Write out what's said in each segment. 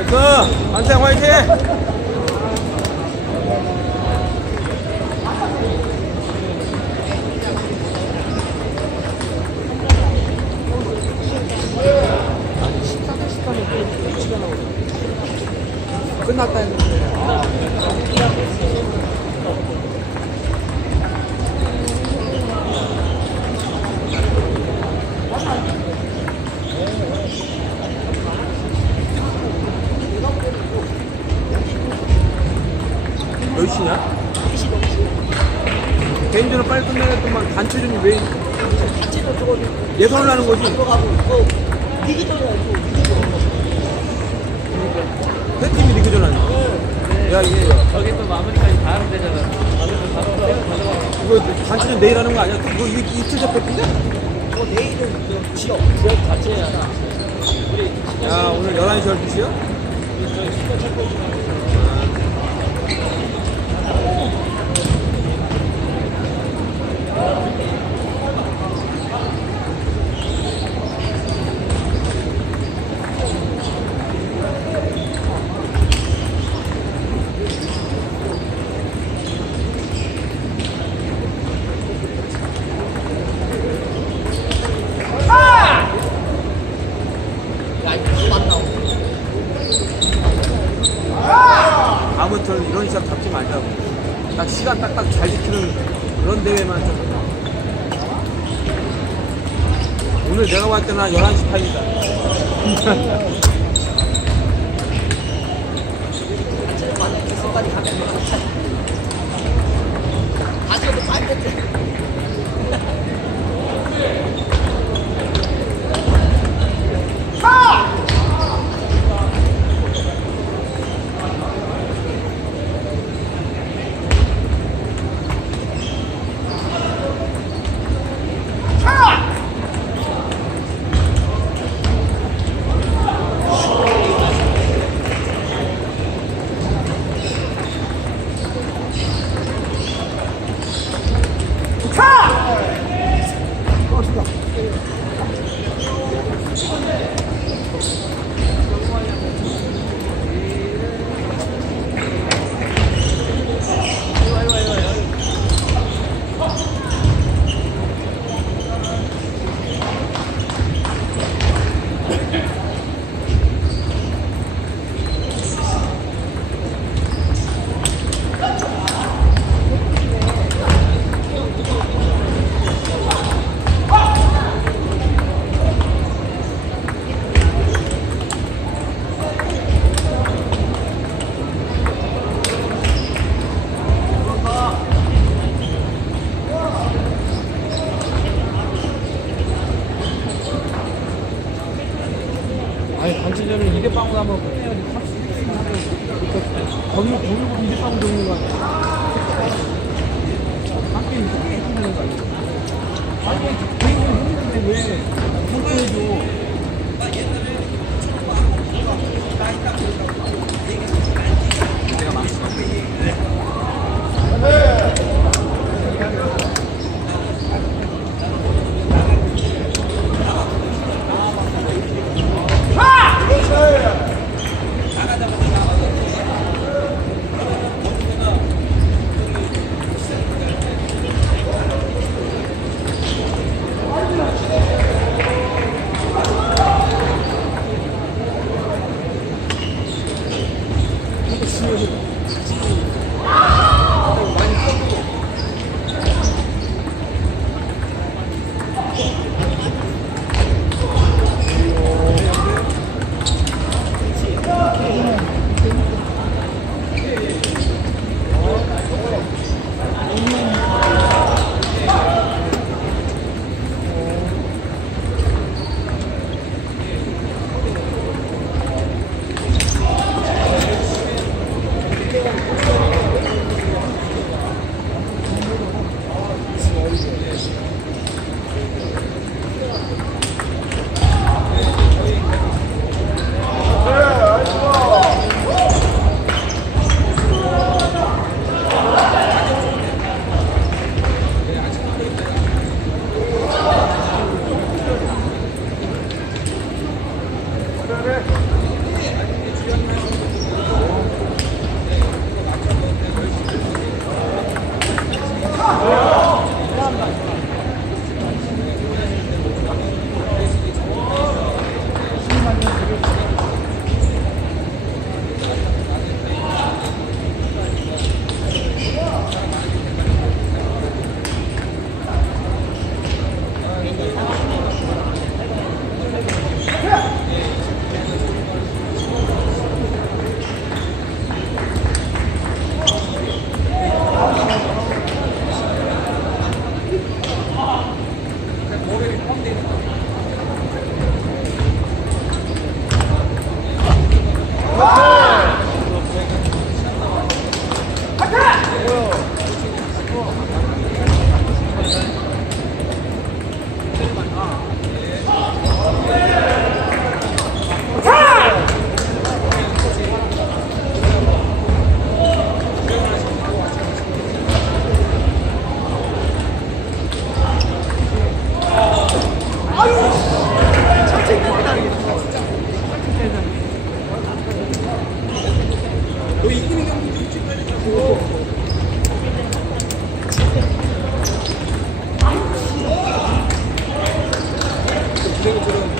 나이스! 한생 화이팅! 끝났다 했는데. 몇 시냐? 개인전은 빨리 끝내겠더만 단체전이 왜 자체도 저거 예선을 하는 거지? 들어가고 리기전이야 이거 리기전. 세 팀이 리그전 하는 거 야, 이게 저기 또 마무리까지 다 하면 되잖아. 이거 단체전 내일 하는 거 아니야? 이거 이, 이틀 잡혔던데? 저 내일은 그 지역 지역 자체야. 야, 오늘 11시 12시요? 야 아무튼 이런 시합 잡지 말자고. 딱 시간 딱딱 잘 지키는 그런 대회만 좀. 오늘 내가 봤을 때는 한 11시 타임이다. 자체는 만약 결승까지 가면 내가 차. 해도 빨리 어! 好。 반대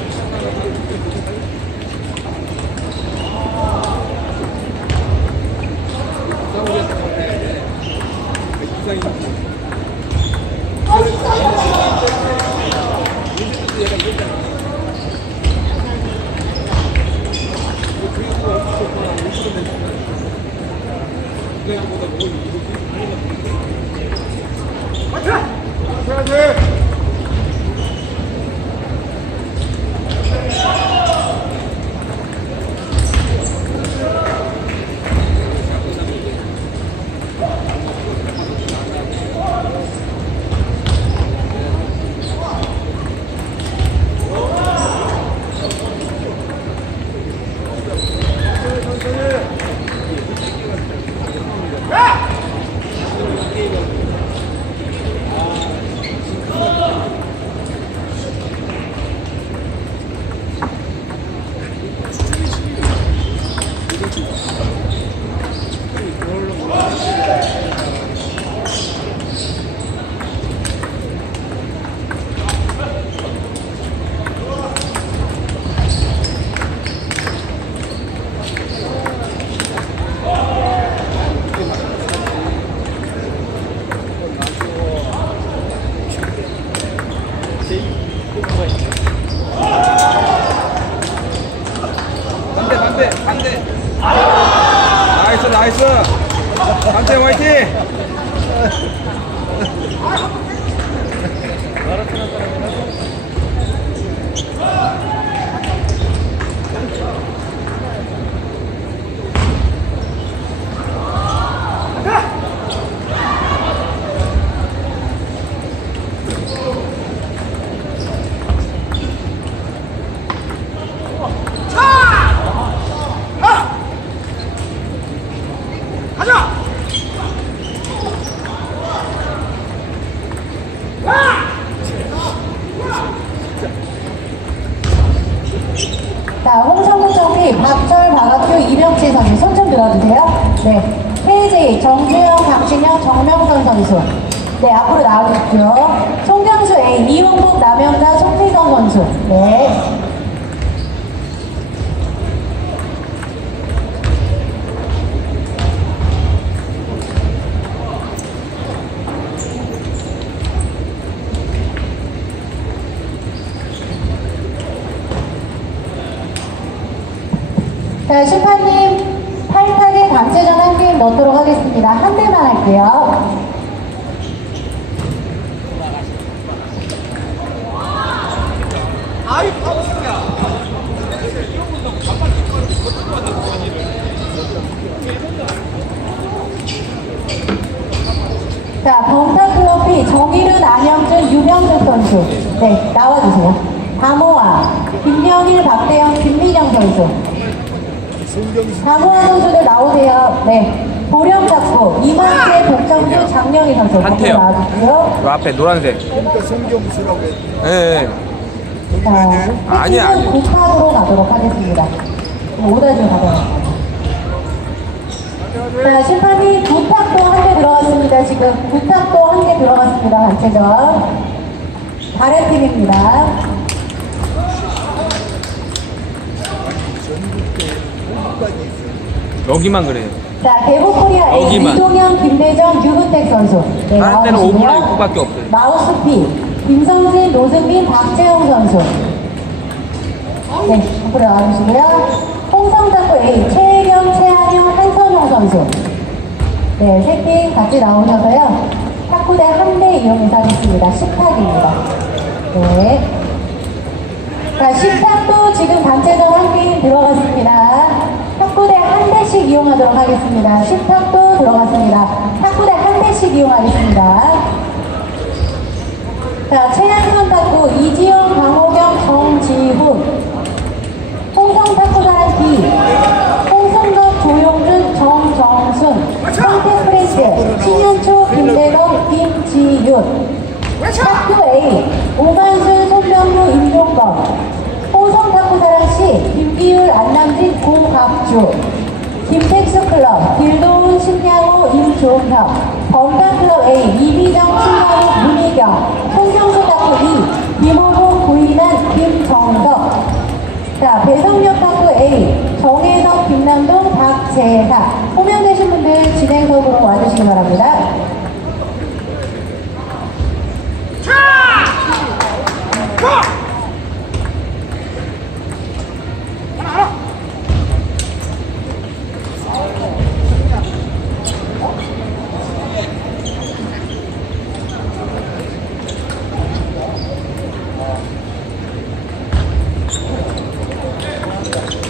반대 반대 나이스. 반대 화이팅 자, 홍성국 정비, 박철, 박학규, 이명채 선수 손좀 들어주세요. 네. KJ, 정주영, 박진영, 정명선 선수. 네, 앞으로 나와주십시오. 송경수 A, 이용복, 남영자, 송태경 선수. 네. 자, 심판님, 8타겟 단체전 한 게임 넣도록 하겠습니다. 한 대만 할게요. 아이. 자, 범타클럽이 정일은, 안영준, 유명준 선수. 네, 나와주세요. 박모아, 김영일, 박대영, 김민영 선수. 박모아 선수들 나오세요. 네. 보령 잡고, 이만재, 복정주, 장영희 선수. 한태요. 나와주세요. 요 앞에 노란색 그러니까 성경수라고 했 예, 예. 자, 아니야, 아니야. 국파으로 가도록 하겠습니다. 오다주 가도록. 자, 심판이 부탁도 한 개 들어갔습니다. 지금 부탁도 한 개 들어갔습니다. 단체전. 다른 팀입니다. 여기만 그래요 자, 대구 코리아 A 여기만. 이동현, 김대정, 유근택 선수. 네, 다른 데는 나와주시고요. 5분의 6밖에 없어요. 마우스피, 김성진, 노승민, 박재영 선수. 네, 앞으로 나와주시고요. 홍성탁구 A, 최혜경, 최한영, 한선영 선수. 네, 세팀 같이 나오셔서요. 탁구대 한 대 이용해서 하겠습니다. 10탁입니다. 네. 자, 10탁도 지금 단체전 한 게임 들어갔습니다. 탁구대 한 대씩 이용하도록 하겠습니다. 10탁도 들어갔습니다. 탁구대 한 대씩 이용하겠습니다. 자, 최양선 탁구, 이지 이지용, 강호경, 정지훈. 홍성 탁구단 B. 홍성덕, 조용준, 정정순. 성태 프린스, 신현초, 김대동, 김지윤. 탁구 A. 오만순, 손병무, 임종범. 홍성 탁구사랑 C. 김기율, 고갑주. 김택수 클럽, 길도훈, 신양호, 임종혁. 건강클럽 A. 이비정, 신하루, 문희경. 탁구 B. 김호봉, 고인한, 김정덕. 자, 배성역 탁구 A. 정혜석, 김남동, 박재하. 호명되신 분들 진행석으로 와주시기 바랍니다.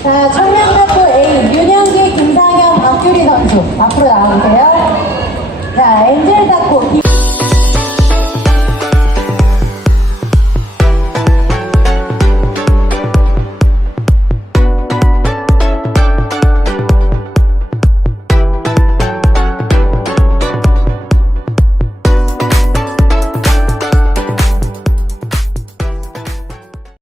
자, 청량탁구 A, 윤영기, 김상현, 박규리 선수. 앞으로 나와주세요. 자, 엔젤탁구 B,